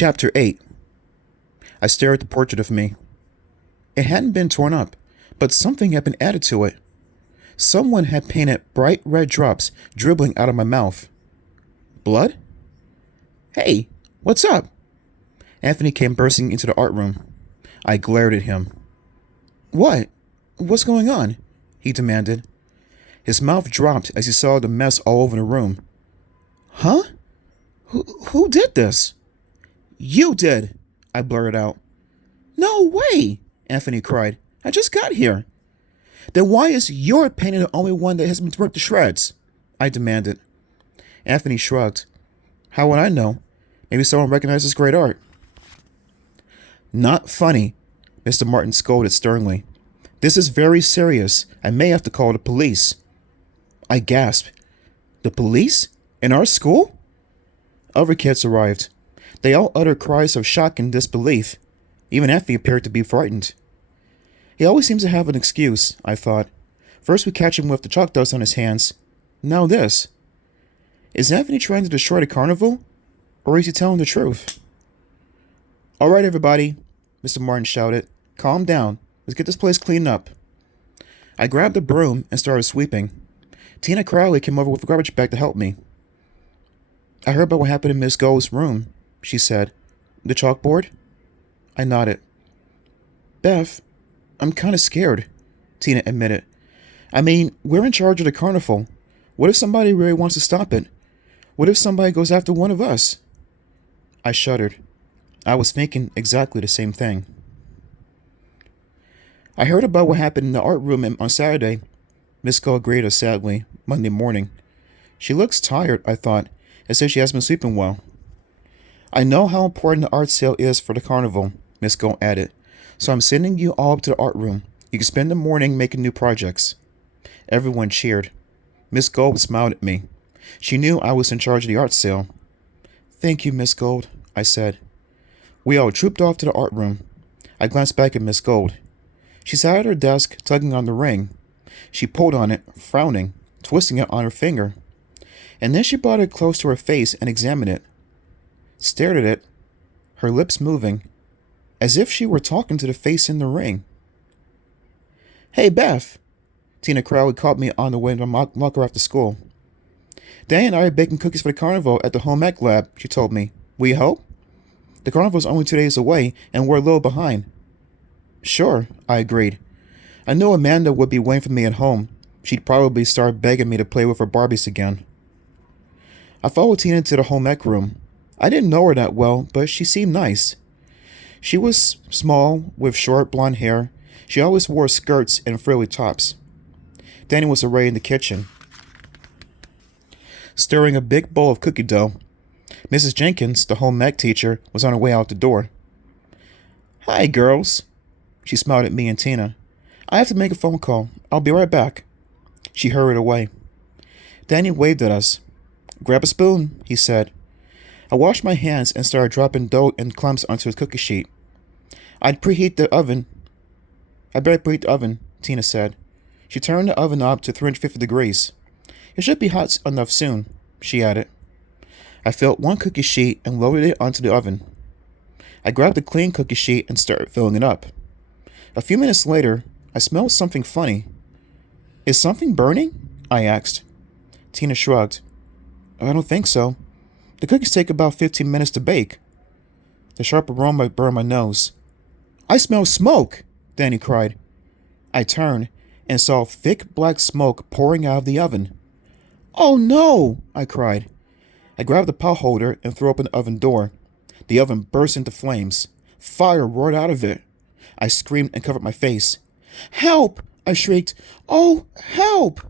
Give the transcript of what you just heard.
Chapter 8. I stare at the portrait of me. It hadn't been torn up, but something had been added to it. Someone had painted bright red drops dribbling out of my mouth. Blood? Hey, what's up? Anthony came bursting into the art room. I glared at him. What? What's going on? He demanded. His mouth dropped as he saw the mess all over the room. Huh? Who did this? You did, I blurted out. No way, Anthony cried. I just got here. Then why is your painting the only one that has been ripped to shreds? I demanded. Anthony shrugged. How would I know? Maybe someone recognizes great art. Not funny, Mr. Martin scolded sternly. This is very serious. I may have to call the police. I gasped. The police? In our school? Other kids arrived. They all uttered cries of shock and disbelief. Even Anthony appeared to be frightened. He always seems to have an excuse, I thought. First we catch him with the chalk dust on his hands. Now this. Is Anthony trying to destroy the carnival? Or is he telling the truth? All right, everybody, Mr. Martin shouted. Calm down. Let's get this place cleaned up. I grabbed a broom and started sweeping. Tina Crowley came over with a garbage bag to help me. I heard about what happened in Miss Gold's room, she said. The chalkboard? I nodded. Beth, I'm kind of scared, Tina admitted. I mean, we're in charge of the carnival. What if somebody really wants to stop it? What if somebody goes after one of us? I shuddered. I was thinking exactly the same thing. I heard about what happened in the art room on Saturday, Miss Gold greeted us sadly, Monday morning. She looks tired, I thought, as if she hasn't been sleeping well. I know how important the art sale is for the carnival, Miss Gold added, so I'm sending you all up to the art room. You can spend the morning making new projects. Everyone cheered. Miss Gold smiled at me. She knew I was in charge of the art sale. Thank you, Miss Gold, I said. We all trooped off to the art room. I glanced back at Miss Gold. She sat at her desk, tugging on the ring. She pulled on it, frowning, twisting it on her finger. And then she brought it close to her face and examined it. Stared at it, her lips moving, as if she were talking to the face in the ring. Hey, Beth, Tina Crowley caught me on the way to my locker after school. Danny and I are baking cookies for the carnival at the home ec lab, she told me. Will you help? The carnival's only 2 days away, and we're a little behind. Sure, I agreed. I knew Amanda would be waiting for me at home. She'd probably start begging me to play with her Barbies again. I followed Tina into the home ec room. I didn't know her that well, but she seemed nice. She was small, with short blonde hair. She always wore skirts and frilly tops. Danny was arrayed in the kitchen, stirring a big bowl of cookie dough. Mrs. Jenkins, the home ec teacher, was on her way out the door. Hi, girls. She smiled at me and Tina. I have to make a phone call. I'll be right back. She hurried away. Danny waved at us. Grab a spoon, he said. I washed my hands and started dropping dough and clumps onto his cookie sheet. I'd better preheat the oven, Tina said. She turned the oven up to 350 degrees. It should be hot enough soon, she added. I filled one cookie sheet and loaded it onto the oven. I grabbed the clean cookie sheet and started filling it up. A few minutes later, I smelled something funny. Is something burning? I asked. Tina shrugged. I don't think so. The cookies take about 15 minutes to bake. The sharp aroma burned my nose. I smell smoke, Danny cried. I turned and saw thick black smoke pouring out of the oven. Oh no, I cried. I grabbed the pot holder and threw open the oven door. The oven burst into flames. Fire roared out of it. I screamed and covered my face. Help! I shrieked. Oh, help!